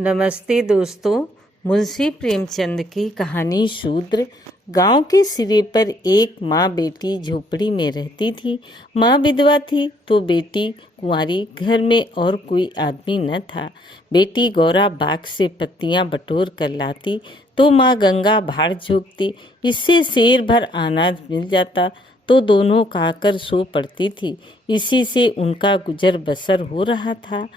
नमस्ते दोस्तों। मुंशी प्रेमचंद की कहानी शूद्र। गांव के सिरे पर एक माँ बेटी झोपड़ी में रहती थी। माँ विधवा थी तो बेटी कुंवारी, घर में और कोई आदमी न था। बेटी गौरा बाग से पत्तियां बटोर कर लाती तो माँ गंगा भाड़ झोंकती। इससे शेर भर अनाज मिल जाता तो दोनों खाकर सो पड़ती थी। इसी से उनका गुजर बसर हो रहा था।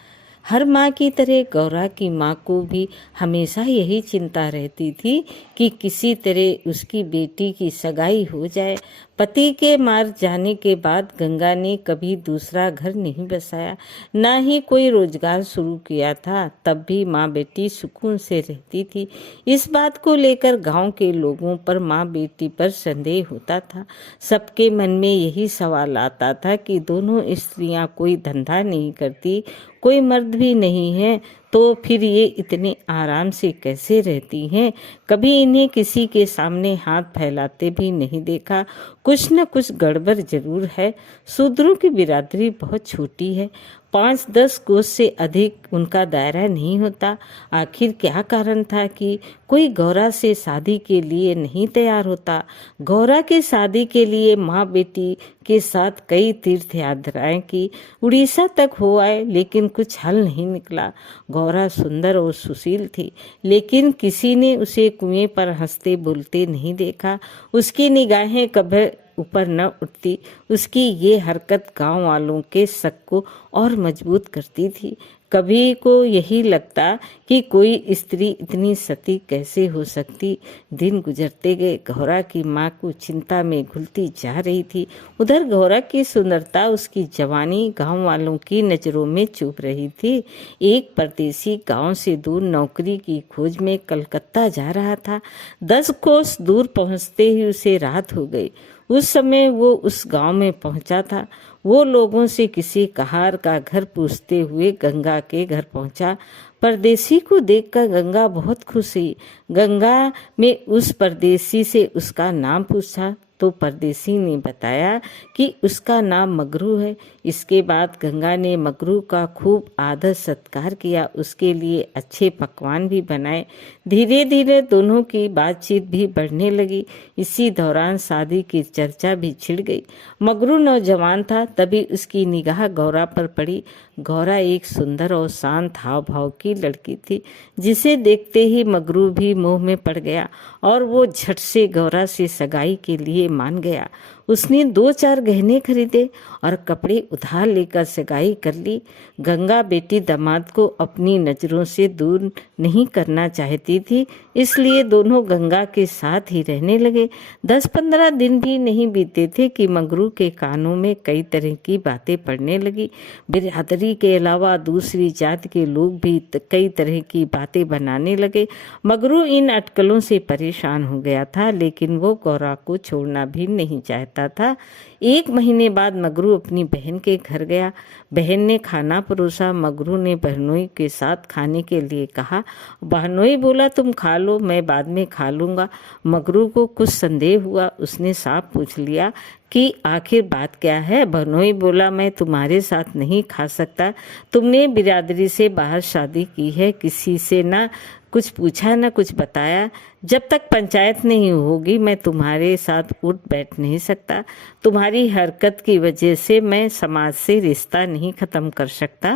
हर माँ की तरह गौरा की माँ को भी हमेशा यही चिंता रहती थी कि किसी तरह उसकी बेटी की सगाई हो जाए। पति के मार जाने के बाद गंगा ने कभी दूसरा घर नहीं बसाया, ना ही कोई रोजगार शुरू किया था। तब भी माँ बेटी सुकून से रहती थी। इस बात को लेकर गांव के लोगों पर माँ बेटी पर संदेह होता था। सबके मन में यही सवाल आता था कि दोनों स्त्रियां कोई धंधा नहीं करती, कोई मर्द भी नहीं है, तो फिर ये इतने आराम से कैसे रहती हैं। कभी इन्हें किसी के सामने हाथ फैलाते भी नहीं देखा। कुछ न कुछ गड़बड़ जरूर है। शूद्रों की बिरादरी बहुत छोटी है, 5-10 कोस से अधिक उनका दायरा नहीं होता। आखिर क्या कारण था कि कोई गौरा से शादी के लिए नहीं तैयार होता। गौरा के शादी के लिए माँ बेटी के साथ कई तीर्थ यात्राएं की, उड़ीसा तक हो आए, लेकिन कुछ हल नहीं निकला। गौरा सुंदर और सुशील थी, लेकिन किसी ने उसे कुएं पर हंसते बोलते नहीं देखा। उसकी निगाहें कभी ऊपर न उठती। उसकी ये हरकत गांव वालों के शक को और मजबूत करती थी। कभी को यही लगता कि कोई स्त्री इतनी सती कैसे हो सकती। दिन गुजरते गए। गौरा की माँ को चिंता में घुलती जा रही थी। उधर गौरा की सुंदरता, उसकी जवानी गांव वालों की नजरों में चुभ रही थी। एक परदेसी गांव से दूर नौकरी की खोज में कलकत्ता जा रहा था। 10 कोस दूर पहुंचते ही उसे रात हो गई। उस समय वो उस गांव में पहुंचा था। वो लोगों से किसी कहार का घर पूछते हुए गंगा के घर पहुंचा। परदेसी को देखकर गंगा बहुत खुश हुई। गंगा में उस परदेसी से उसका नाम पूछा तो परदेसी ने बताया कि उसका नाम मगरू है। इसके बाद गंगा ने मगरू का खूब आदर सत्कार किया, उसके लिए अच्छे पकवान भी बनाए। धीरे धीरे दोनों की बातचीत भी बढ़ने लगी। इसी दौरान शादी की चर्चा भी छिड़ गई। मगरू नौजवान था, तभी उसकी निगाह गौरा पर पड़ी। गौरा एक सुंदर और शांत हाव भाव की लड़की थी, जिसे देखते ही मगरू भी मोह में पड़ गया और वो झट से गौरा से सगाई के लिए मान गया। उसने 2-4 गहने खरीदे और कपड़े उधार लेकर सगाई कर ली। गंगा बेटी दामाद को अपनी नजरों से दूर नहीं करना चाहती थी, इसलिए दोनों गंगा के साथ ही रहने लगे। 10-15 दिन भी नहीं बीते थे कि मगरू के कानों में कई तरह की बातें पड़ने लगी। बिरादरी के अलावा दूसरी जात के लोग भी कई तरह की बातें बनाने लगे। मगरू इन अटकलों से परेशान हो गया था, लेकिन वो गौरा को छोड़ना भी नहीं चाहता था। 1 महीने बाद मगरू अपनी बहन के घर गया। बहन ने खाना परोसा। मगरू ने बहनोई के साथ खाने के लिए कहा। बहनोई बोला, तुम खा लो, मैं बाद में खा लूँगा। मगरू को कुछ संदेह हुआ। उसने साफ पूछ लिया कि आखिर बात क्या है। बहनोई बोला, मैं तुम्हारे साथ नहीं खा सकता। तुमने बिरादरी से बाहर शादी की है, किसी से ना कुछ पूछा न कुछ बताया। जब तक पंचायत नहीं होगी मैं तुम्हारे साथ उठ बैठ नहीं सकता। तुम्हारी हरकत की वजह से मैं समाज से रिश्ता नहीं खत्म कर सकता।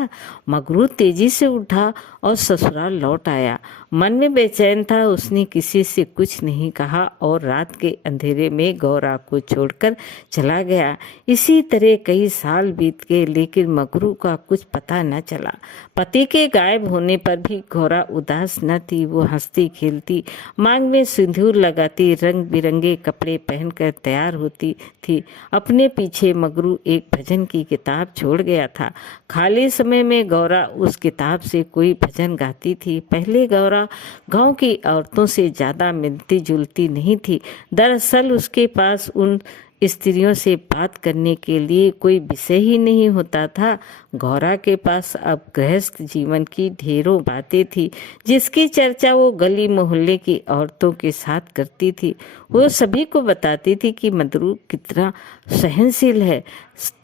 मगरू तेजी से उठा और ससुराल लौट आया। मन में बेचैन था। उसने किसी से कुछ नहीं कहा और रात के अंधेरे में गौरा को छोड़कर चला गया। इसी तरह कई साल बीत गए, लेकिन मगरू का कुछ पता न चला। पति के गायब होने पर भी गौरा उदास न थी। वो हंसती खेलती, मांग में सिंदूर लगाती, रंग बिरंगे कपड़े पहनकर तैयार होती थी। अपने पीछे मगरू एक भजन की किताब छोड़ गया था। खाली समय में गौरा उस किताब से कोई भजन गाती थी। पहले गौरा गांव की औरतों से ज़्यादा मिलती जुलती नहीं थी। दरअसल उसके पास उन स्त्रियों से बात करने के लिए कोई विषय ही नहीं होता था। गौरा के पास अब गृहस्थ जीवन की ढेरों बातें थी, जिसकी चर्चा वो गली मोहल्ले की औरतों के साथ करती थी। वो सभी को बताती थी कि मगरू कितना सहनशील है।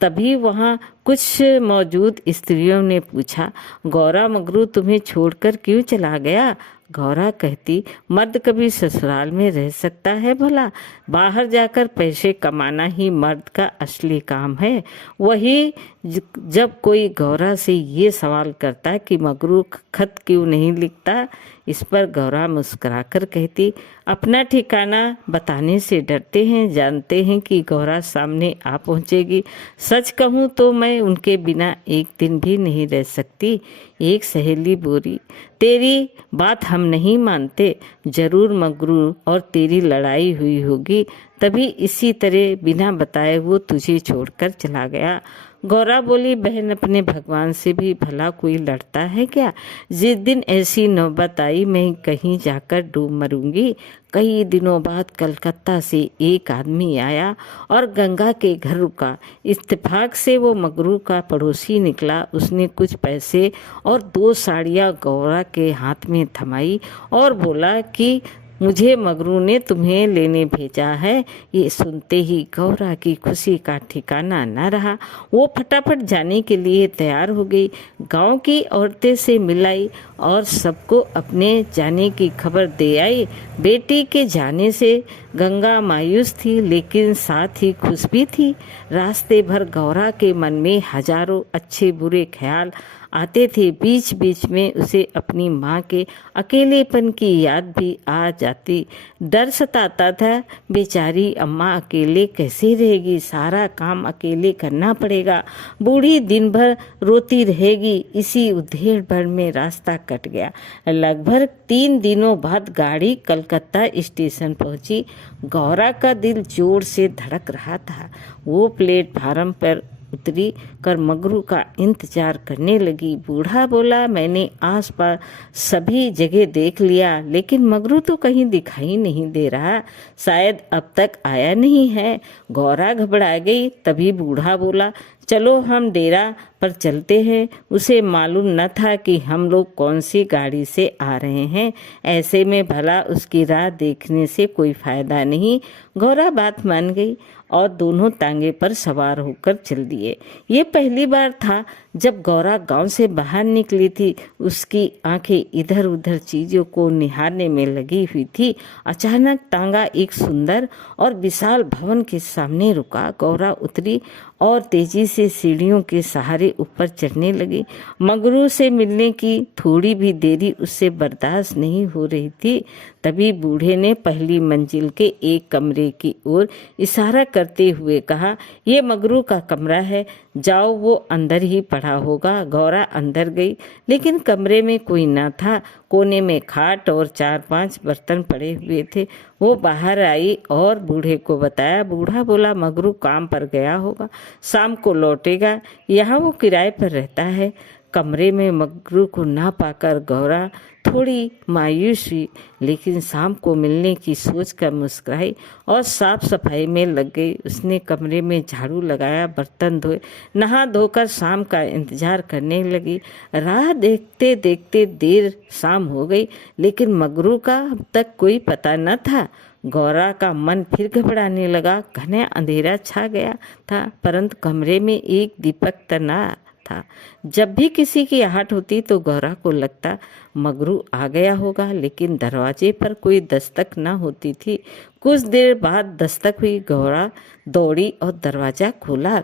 तभी वहाँ कुछ मौजूद स्त्रियों ने पूछा, गौरा, मगरू तुम्हें छोड़कर क्यों चला गया? गौरा कहती, मर्द कभी ससुराल में रह सकता है भला? बाहर जाकर पैसे कमाना ही मर्द का असली काम है। वही जब कोई गौरा से ये सवाल करता कि मगरू खत क्यों नहीं लिखता, इस पर गौरा मुस्कुराकर कहती, अपना ठिकाना बताने से डरते हैं, जानते हैं कि गौरा सामने आ पहुंचेगी। सच कहूँ तो मैं उनके बिना एक दिन भी नहीं रह सकती। एक सहेली बोली, तेरी बात हम नहीं मानते, जरूर मगरू और तेरी लड़ाई हुई होगी, तभी इसी तरह बिना बताए वो तुझे छोड़कर चला गया। गौरा बोली, बहन, अपने भगवान से भी भला कोई लड़ता है क्या? जिस दिन ऐसी नौबत आई मैं कहीं जाकर डूब मरूंगी। कई दिनों बाद कलकत्ता से एक आदमी आया और गंगा के घर रुका। इत्तेफाक से वो मगरू का पड़ोसी निकला। उसने कुछ पैसे और 2 साड़ियाँ गौरा के हाथ में थमाई और बोला कि मुझे मगरू ने तुम्हें लेने भेजा है। ये सुनते ही गौरा की खुशी का ठिकाना न रहा। वो फटाफट जाने के लिए तैयार हो गई। गांव की औरतें से मिलाई और सबको अपने जाने की खबर दे आई। बेटी के जाने से गंगा मायूस थी, लेकिन साथ ही खुश भी थी। रास्ते भर गौरा के मन में हजारों अच्छे बुरे ख्याल आते थे। बीच बीच में उसे अपनी माँ के अकेलेपन की याद भी आ जाती। डर सताता था, बेचारी अम्मा अकेले कैसे रहेगी, सारा काम अकेले करना पड़ेगा, बूढ़ी दिन भर रोती रहेगी। इसी उधेड़ भर में रास्ता कट गया। लगभग 3 दिनों बाद गाड़ी कलकत्ता स्टेशन पहुंची। गौरा का दिल जोर से धड़क रहा था। वो प्लेटफार्म पर उतरी कर मगरू का इंतजार करने लगी। बूढ़ा बोला, मैंने आसपास सभी जगह देख लिया, लेकिन मगरू तो कहीं दिखाई नहीं दे रहा, शायद अब तक आया नहीं है। गौरा घबरा गई। तभी बूढ़ा बोला, चलो हम डेरा पर चलते हैं। उसे मालूम न था कि हम लोग कौन सी गाड़ी से आ रहे हैं। ऐसे में भला उसकी राह देखने से कोई फायदा नहीं। गौरा बात मान गई और दोनों टांगे पर सवार होकर चल दिए। ये पहली बार था जब गौरा गांव से बाहर निकली थी। उसकी आंखें इधर उधर चीजों को निहारने में लगी हुई थी। अचानक टांगा एक सुंदर और विशाल भवन के सामने रुका। गौरा उतरी और तेजी से सीढ़ियों के सहारे ऊपर चढ़ने लगी। मगरू से मिलने की थोड़ी भी देरी उससे बर्दाश्त नहीं हो रही थी। तभी बूढ़े ने पहली मंजिल के एक कमरे की ओर इशारा करते हुए कहा, ये मगरू का कमरा है, जाओ, वो अंदर ही पड़ा होगा। गौरा अंदर गई, लेकिन कमरे में कोई न था। कोने में खाट और 4-5 बर्तन पड़े हुए थे। वो बाहर आई और बूढ़े को बताया। बूढ़ा बोला, मगरू काम पर गया होगा, शाम को लौटेगा, यहाँ वो किराए पर रहता है। कमरे में मगरू को ना पाकर गौरा थोड़ी मायूस हुई, लेकिन शाम को मिलने की सोचकर मुस्कुराई और साफ सफाई में लग गई। उसने कमरे में झाड़ू लगाया, बर्तन धोए, नहा धोकर शाम का इंतजार करने लगी। राह देखते देखते देर शाम हो गई, लेकिन मगरू का अब तक कोई पता न था। गौरा का मन फिर घबराने लगा। घना अंधेरा छा गया था, परंतु कमरे में एक दीपक तना था। जब भी किसी की आहट होती तो गौरा को लगता मगरू आ गया होगा, लेकिन दरवाजे पर कोई दस्तक न होती थी। कुछ देर बाद दस्तक हुई। गौरा दौड़ी और दरवाजा खोला।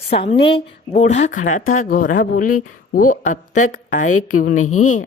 सामने बूढ़ा खड़ा था। गौरा बोली, वो अब तक आए क्यों नहीं?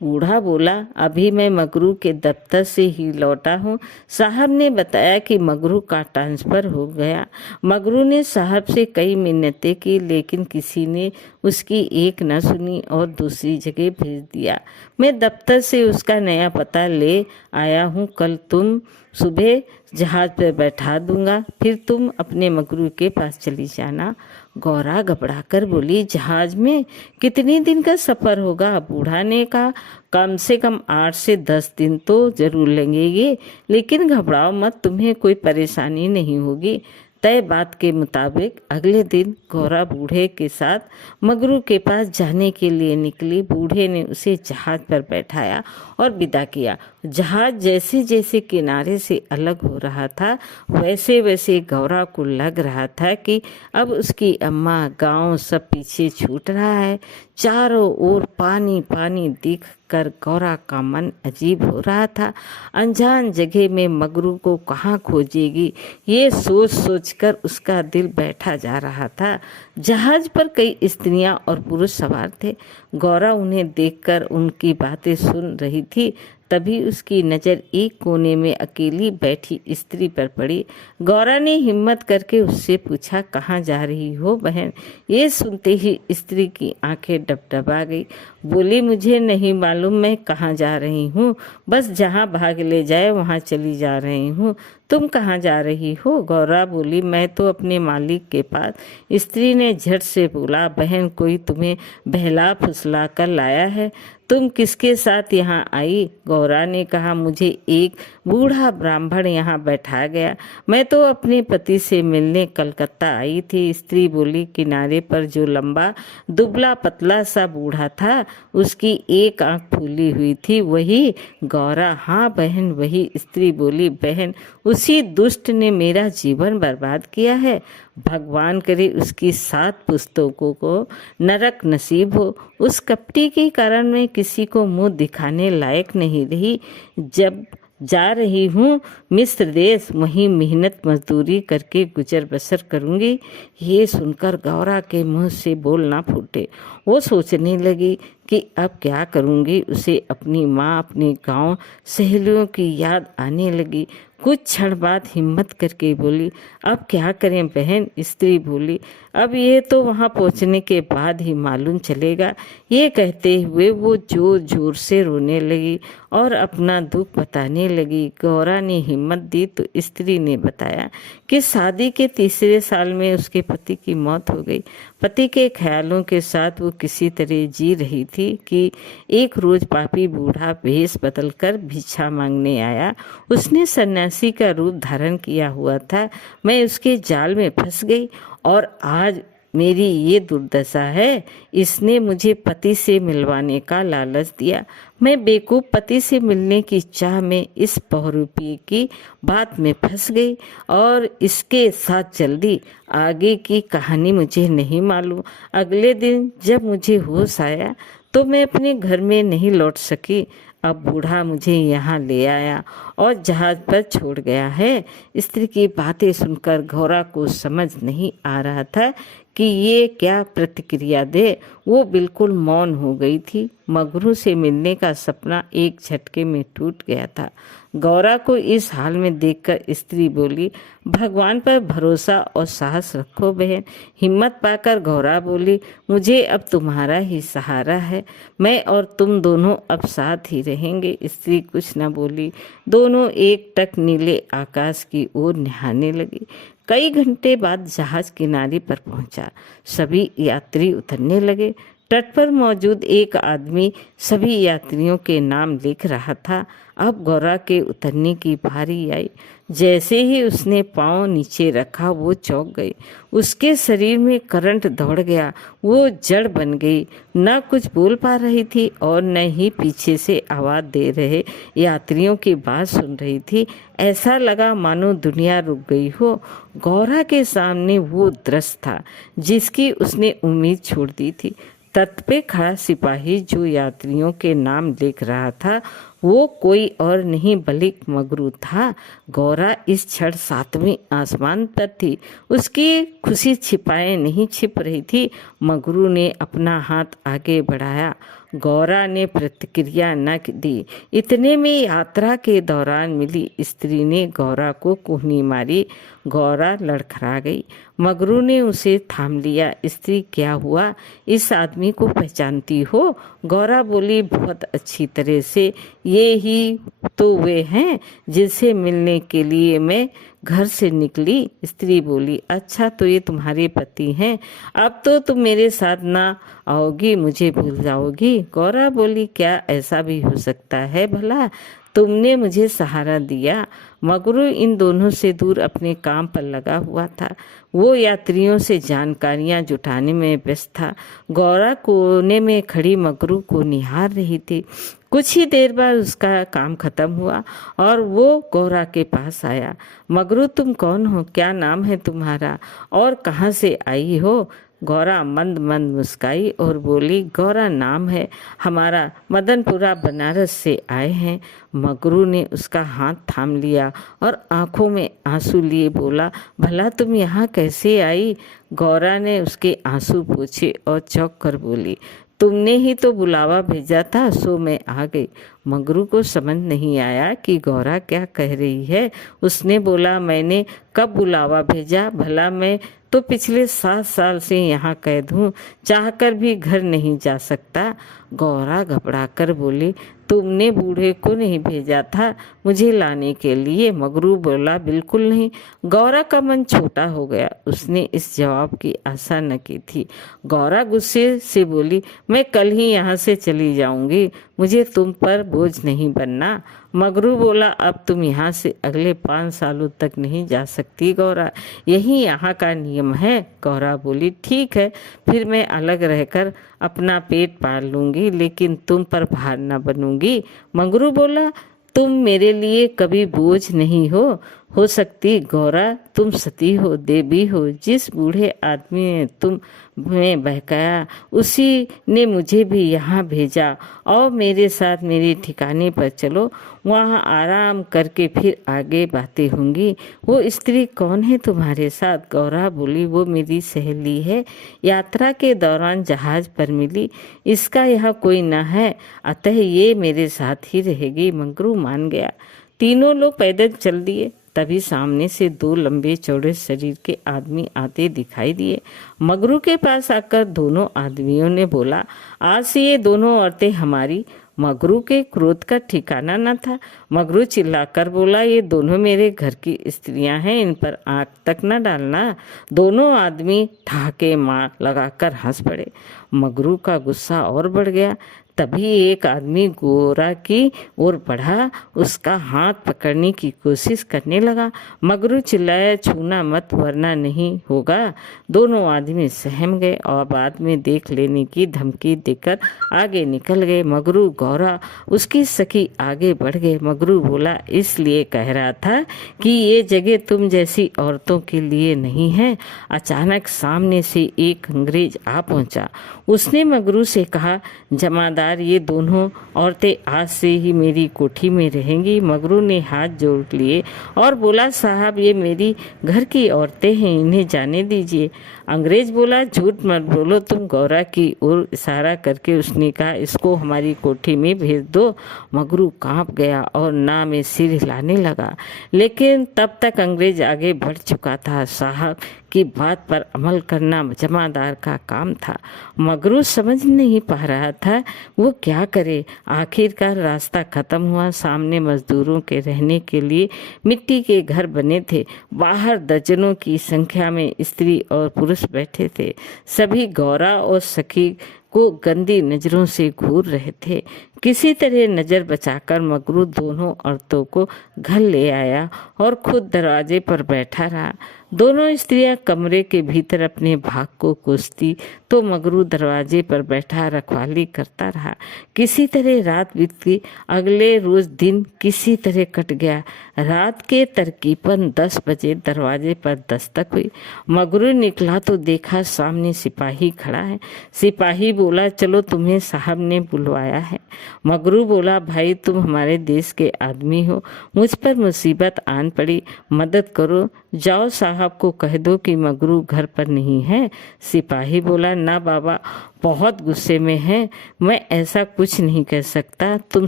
बूढ़ा बोला, अभी मैं मगरू के दफ्तर से ही लौटा हूँ। साहब ने बताया कि मगरू का ट्रांसफ़र हो गया। मगरू ने साहब से कई मिन्नतें की, लेकिन किसी ने उसकी एक न सुनी और दूसरी जगह भेज दिया। मैं दफ्तर से उसका नया पता ले आया हूँ। कल तुम सुबह जहाज पर बैठा दूंगा, फिर तुम अपने मगरू के पास चली जाना। गौरा घबराकर बोली, जहाज में कितने दिन का सफ़र होगा? बूढ़ा ने कहा, कम से कम 8 से 10 दिन तो जरूर लगेंगे, लेकिन घबराओ मत, तुम्हें कोई परेशानी नहीं होगी। तय बात के मुताबिक अगले दिन गौरा बूढ़े के साथ मगरू के पास जाने के लिए निकली। बूढ़े ने उसे जहाज पर बैठाया और विदा किया। जहाज जैसे जैसे किनारे से अलग हो रहा था, वैसे वैसे गौरा को लग रहा था कि अब उसकी अम्मा, गांव सब पीछे छूट रहा है। चारों ओर पानी पानी दिख कर गौरा का मन अजीब हो रहा था। अनजान जगह में मगरू को कहाँ खोजेगी, ये सोच सोचकर उसका दिल बैठा जा रहा था। जहाज पर कई स्त्रियां और पुरुष सवार थे। गौरा उन्हें देखकर उनकी बातें सुन रही थी। तभी उसकी नज़र एक कोने में अकेली बैठी स्त्री पर पड़ी। गौरा ने हिम्मत करके उससे पूछा, कहाँ जा रही हो बहन? ये सुनते ही स्त्री की आंखें डबडबा गई। बोली, मुझे नहीं मालूम मैं कहाँ जा रही हूँ, बस जहाँ भाग ले जाए वहाँ चली जा रही हूँ। तुम कहाँ जा रही हो? गौरा बोली, मैं तो अपने मालिक के पास। स्त्री ने झट से बोला, बहन कोई तुम्हें बहला फुसला कर लाया है, तुम किसके साथ यहाँ आई? गौरा ने कहा, मुझे एक बूढ़ा ब्राह्मण यहाँ बैठा गया, मैं तो अपने पति से मिलने कलकत्ता आई थी। स्त्री बोली, किनारे पर जो लंबा दुबला पतला सा बूढ़ा था, उसकी एक आंख फूली हुई थी, वही? गौरा, हाँ बहन वही। स्त्री बोली, बहन उसी दुष्ट ने मेरा जीवन बर्बाद किया है, भगवान करे उसकी 7 पुस्तकों को नरक नसीब हो। उस कपटी के कारण मैं किसी को मुंह दिखाने लायक नहीं रही। जब जा रही हूँ मिस्र देश, वहीं मेहनत मजदूरी करके गुजर बसर करूँगी। ये सुनकर गौरा के मुंह से बोल ना फूटे। वो सोचने लगी कि अब क्या करूँगी। उसे अपनी माँ, अपने गांव, सहेलियों की याद आने लगी। कुछ क्षण बाद हिम्मत करके बोली, अब क्या करें बहन? स्त्री बोली, अब ये तो वहाँ पहुँचने के बाद ही मालूम चलेगा। ये कहते हुए वो जोर जोर से रोने लगी और अपना दुख बताने लगी। गौरा ने हिम्मत दी तो स्त्री ने बताया कि शादी के 3 साल में उसके पति की मौत हो गई। पति के ख्यालों के साथ वो किसी तरह जी रही थी कि एक रोज पापी बूढ़ा भेष बदलकर भिक्षा मांगने आया। उसने सन्यासी का रूप धारण किया हुआ था। मैं उसके जाल में फंस गई और आज मेरी ये दुर्दशा है। इसने मुझे पति से मिलवाने का लालच दिया। मैं बेवकूफ़ पति से मिलने की चाह में इस बहुरूपी की बात में फंस गई और इसके साथ चल दी। आगे की कहानी मुझे नहीं मालूम। अगले दिन जब मुझे होश आया तो मैं अपने घर में नहीं लौट सकी। अब बूढ़ा मुझे यहाँ ले आया और जहाज पर छोड़ गया है। स्त्री की बातें सुनकर गौरा को समझ नहीं आ रहा था कि ये क्या प्रतिक्रिया दे। वो बिल्कुल मौन हो गई थी। मगरू से मिलने का सपना एक झटके में टूट गया था। गौरा को इस हाल में देखकर स्त्री बोली, भगवान पर भरोसा और साहस रखो बहन। हिम्मत पाकर गौरा बोली, मुझे अब तुम्हारा ही सहारा है। मैं और तुम दोनों अब साथ ही रहेंगे। स्त्री कुछ न बोली। दोनों एक टक नीले आकाश की ओर निहारने लगी। कई घंटे बाद जहाज किनारे पर पहुंचा। सभी यात्री उतरने लगे। तट पर मौजूद एक आदमी सभी यात्रियों के नाम लिख रहा था। अब गौरा के उतरने की बारी आई। जैसे ही उसने पांव नीचे रखा वो चौंक गई। उसके शरीर में करंट दौड़ गया। वो जड़ बन गई। न कुछ बोल पा रही थी और न ही पीछे से आवाज़ दे रहे यात्रियों की बात सुन रही थी। ऐसा लगा मानो दुनिया रुक गई हो। गौरा के सामने वो दृश्य था जिसकी उसने उम्मीद छोड़ दी थी। तट पे खड़ा सिपाही जो यात्रियों के नाम लिख रहा था वो कोई और नहीं बल्कि मगरू था। गौरा इस क्षण 7वें आसमान पर थी। उसकी खुशी छिपाए नहीं छिप रही थी। मगरू ने अपना हाथ आगे बढ़ाया। गौरा ने प्रतिक्रिया न दी। इतने में यात्रा के दौरान मिली स्त्री ने गौरा को कुहनी मारी। गौरा लड़खड़ा गई। मगरू ने उसे थाम लिया। स्त्री, क्या हुआ? इस आदमी को पहचानती हो? गौरा बोली, बहुत अच्छी तरह से। ये ही तो वे हैं जिनसे मिलने के लिए मैं घर से निकली। स्त्री बोली, अच्छा तो ये तुम्हारे पति हैं। अब तो तुम मेरे साथ ना आओगी, मुझे भूल जाओगी। गौरा बोली, क्या ऐसा भी हो सकता है भला? तुमने मुझे सहारा दिया। मगरू इन दोनों से दूर अपने काम पर लगा हुआ था। वो यात्रियों से जानकारियां जुटाने में व्यस्त था। गौरा कोने में खड़ी मगरू को निहार रही थी। कुछ ही देर बाद उसका काम खत्म हुआ और वो गौरा के पास आया। मगरू, तुम कौन हो? क्या नाम है तुम्हारा और कहाँ से आई हो? गौरा मंद मंद मुस्काई और बोली, गौरा नाम है हमारा, मदनपुरा बनारस से आए हैं। मगरू ने उसका हाथ थाम लिया और आंखों में आंसू लिए बोला, भला तुम यहाँ कैसे आई? गौरा ने उसके आंसू पोंछे और चौंक कर बोली, तुमने ही तो बुलावा भेजा था, सो मैं आ गई। मगरू को समझ नहीं आया कि गौरा क्या कह रही है। उसने बोला, मैंने कब बुलावा भेजा? भला मैं तो पिछले 7 साल से यहाँ कैद हूँ, चाहकर भी घर नहीं जा सकता। गौरा घबरा कर बोली, तुमने बूढ़े को नहीं भेजा था मुझे लाने के लिए? मगरू बोला, बिल्कुल नहीं। गौरा का मन छोटा हो गया। उसने इस जवाब की आशा न की थी। गौरा गुस्से से बोली, मैं कल ही यहाँ से चली जाऊंगी, मुझे तुम पर बोझ नहीं बनना। मगरू बोला, अब तुम यहाँ से अगले 5 सालों तक नहीं जा सकती गौरा, यही यहाँ का नियम है। गौरा बोली, ठीक है, फिर मैं अलग रहकर अपना पेट पाल लूंगी, लेकिन तुम पर भार न बनूंगी। मगरू बोला, तुम मेरे लिए कभी बोझ नहीं हो सकती गौरा, तुम सती हो, देवी हो। जिस बूढ़े आदमी ने तुम्हें बहकाया उसी ने मुझे भी यहाँ भेजा। और मेरे साथ मेरे ठिकाने पर चलो, वहाँ आराम करके फिर आगे बातें होंगी। वो स्त्री कौन है तुम्हारे साथ? गौरा बोली, वो मेरी सहेली है, यात्रा के दौरान जहाज पर मिली, इसका यहाँ कोई न है, अतः ये मेरे साथ ही रहेगी। मगरू मान गया। तीनों लोग पैदल चल दिए। तभी सामने से 2 लंबे चौड़े शरीर के आदमी आते दिखाई दिए। मगरू के पास आकर दोनों आदमियों ने बोला, आज से ये दोनों औरतें हमारी। मगरू के क्रोध का ठिकाना न था। मगरू चिल्लाकर बोला, ये दोनों मेरे घर की स्त्रियां हैं, इन पर आंख तक न डालना। दोनों आदमी ठहाके मार लगाकर हंस पड़े। मगरू का गुस्सा और बढ़ गया। तभी एक आदमी गोरा की ओर बढ़ा, उसका हाथ पकड़ने की कोशिश करने लगा। मगरू चिल्लाया, छूना मत वरना नहीं होगा। दोनों आदमी सहम गए और बाद में देख लेने की धमकी देकर आगे निकल गए। मगरू, गौरा, उसकी सखी आगे बढ़ गए। मगरू बोला, इसलिए कह रहा था कि ये जगह तुम जैसी औरतों के लिए नहीं है। अचानक सामने से एक अंग्रेज आ पहुंचा। उसने मगरू से कहा, जमादार, ये दोनों औरतें आज से ही मेरी कोठी में रहेंगी। मगरू ने हाथ जोड़ लिए और बोला, साहब, ये मेरी घर की औरतें हैं, इन्हें जाने दीजिए। अंग्रेज बोला, झूठ मत बोलो तुम। गौरा की ओर इशारा करके उसने कहा, इसको हमारी कोठी में भेज दो। मगरू कांप गया और ना में सिर हिलाने लगा, लेकिन तब तक अंग्रेज आगे बढ़ चुका था। साहब की बात पर अमल करना जमादार का काम था। मगरू समझ नहीं पा रहा था वो क्या करे। आखिरकार रास्ता खत्म हुआ। सामने मजदूरों के रहने के लिए मिट्टी के घर बने थे। बाहर दर्जनों की संख्या में स्त्री और पुरुष बैठे थे। सभी गौरा और सखी को गंदी नजरों से घूर रहे थे। किसी तरह नजर बचाकर मगरू दोनों औरतों को घर ले आया और खुद दरवाजे पर बैठा रहा। दोनों स्त्रियां कमरे के भीतर अपने भाग को कोसती तो मगरू दरवाजे पर बैठा रखवाली करता रहा। किसी तरह रात बीत गई। अगले रोज दिन किसी तरह कट गया। रात के तकरीबन 10 बजे दरवाजे पर दस्तक हुई। मगरू निकला तो देखा सामने सिपाही खड़ा है। सिपाही बोला, चलो, तुम्हें साहब ने बुलवाया है। मगरू बोला, भाई, तुम हमारे देश के आदमी हो, मुझ पर मुसीबत आन पड़ी, मदद करो। जाओ, साहब को कह दो कि मगरू घर पर नहीं है। सिपाही बोला, ना बाबा, बहुत गुस्से में है, मैं ऐसा कुछ नहीं कह सकता, तुम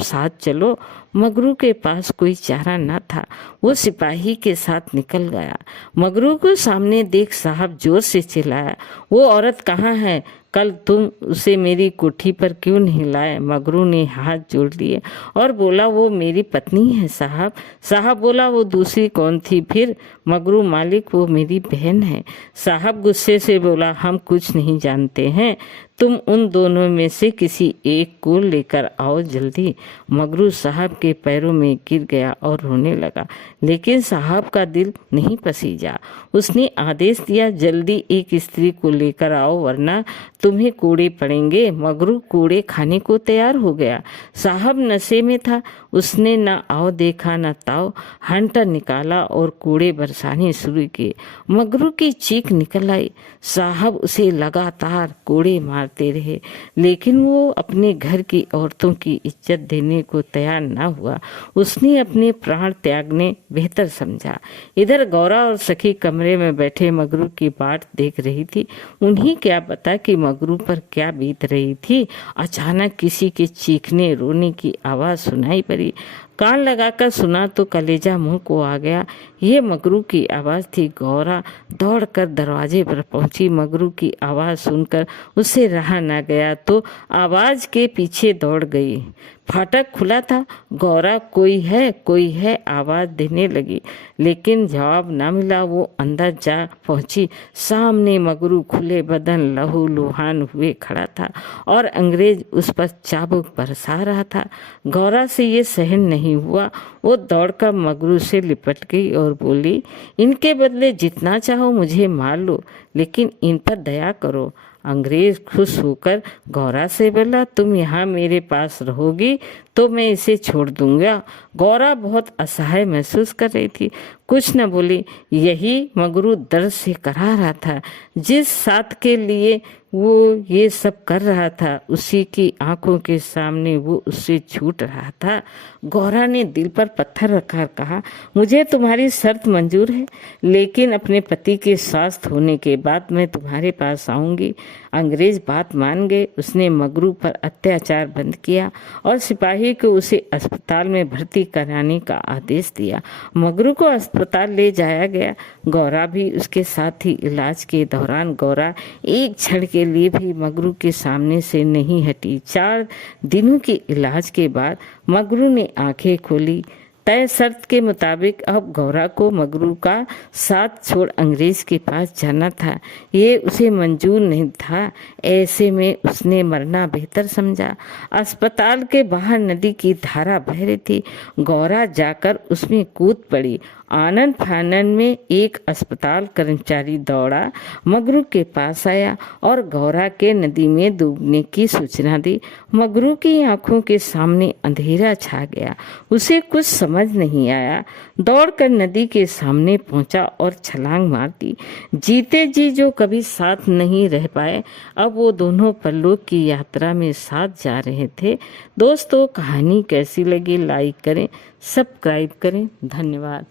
साथ चलो। मगरू के पास कोई चारा न था। वो सिपाही के साथ निकल गया। मगरू को सामने देख साहब जोर से चिल्लाया, वो औरत कहाँ है? कल तुम उसे मेरी कोठी पर क्यों नहीं लाए? मगरू ने हाथ जोड़ लिए और बोला, वो मेरी पत्नी है साहब। साहब बोला, वो दूसरी कौन थी फिर? मगरू, मालिक, वो मेरी बहन है। साहब गुस्से से बोला, हम कुछ नहीं जानते हैं, तुम उन दोनों में से किसी एक को लेकर आओ जल्दी। मगरू साहब के पैरों में गिर गया और रोने लगा, लेकिन साहब का दिल नहीं पसीजा। उसने आदेश दिया, जल्दी एक स्त्री को लेकर आओ वरना तुम्हें कोड़े पड़ेंगे। मगरू कोड़े खाने को तैयार हो गया। साहब नशे में था। उसने न आओ देखा न ताओ, हंटर निकाला और कोड़े बरसाने शुरू किए। मगरू की चीख निकल आई। साहब उसे लगातार कोड़े मारते रहे, लेकिन वो अपने घर की औरतों की इज्जत देने को तैयार न हुआ। उसने अपने प्राण त्यागने बेहतर समझा। इधर गौरा और सखी कमरे में बैठे मगरू की बाट देख रही थी। उन्हें क्या पता कि मगरू पर क्या बीत रही थी। अचानक किसी के चीखने रोने की आवाज सुनाई पड़ी। कान लगाकर सुना तो कलेजा मुंह को आ गया। ये मगरू की आवाज़ थी। गौरा दौड़कर दरवाजे पर पहुंची। मगरू की आवाज़ सुनकर उसे रहा न गया तो आवाज़ के पीछे दौड़ गई। फाटक खुला था। गौरा कोई है आवाज़ देने लगी, लेकिन जवाब न मिला। वो अंदर जा पहुंची। सामने मगरू खुले बदन लहू लुहान हुए खड़ा था और अंग्रेज उस पर चाबुक बरसा रहा था। गौरा से ये सहन नहीं हुआ। वो दौड़कर मगरू से लिपट गई और बोली, इनके बदले जितना चाहो मुझे मार लो, लेकिन इन पर दया करो। अंग्रेज खुश होकर गौरा से बोला, तुम यहाँ मेरे पास रहोगी तो मैं इसे छोड़ दूंगा। गौरा बहुत असहाय महसूस कर रही थी, कुछ न बोली। यही मगरू दर्द से करा रहा था। जिस साथ के लिए वो ये सब कर रहा था, उसी की आंखों के सामने वो उससे छूट रहा था। गौरा ने दिल पर पत्थर रखकर कहा, मुझे तुम्हारी शर्त मंजूर है, लेकिन अपने पति के स्वस्थ होने के बाद मैं तुम्हारे पास आऊंगी। अंग्रेज बात मान गए। उसने मगरू पर अत्याचार बंद किया और सिपाही को उसे अस्पताल में भर्ती कराने का आदेश दिया। मगरू को अस्पताल ले जाया गया। गौरा भी उसके साथ ही इलाज के दौरान गौरा एक क्षण के लिए भी मगरू के सामने से नहीं हटी। 4 दिनों के इलाज के बाद मगरू ने आंखें खोली। तय शर्त के मुताबिक अब गौरा को मगरू का साथ छोड़ अंग्रेज के पास जाना था। ये उसे मंजूर नहीं था। ऐसे में उसने मरना बेहतर समझा। अस्पताल के बाहर नदी की धारा बह रही थी। गौरा जाकर उसमें कूद पड़ी। आनन फानन में एक अस्पताल कर्मचारी दौड़ा, मगरू के पास आया और गौरा के नदी में डूबने की सूचना दी। मगरू की आंखों के सामने अंधेरा छा गया। उसे कुछ समझ नहीं आया। दौड़कर नदी के सामने पहुंचा और छलांग मार दी। जीते जी जो कभी साथ नहीं रह पाए, अब वो दोनों परलोक की यात्रा में साथ जा रहे थे। दोस्तों, कहानी कैसी लगी लाइक करें, सब्सक्राइब करें। धन्यवाद।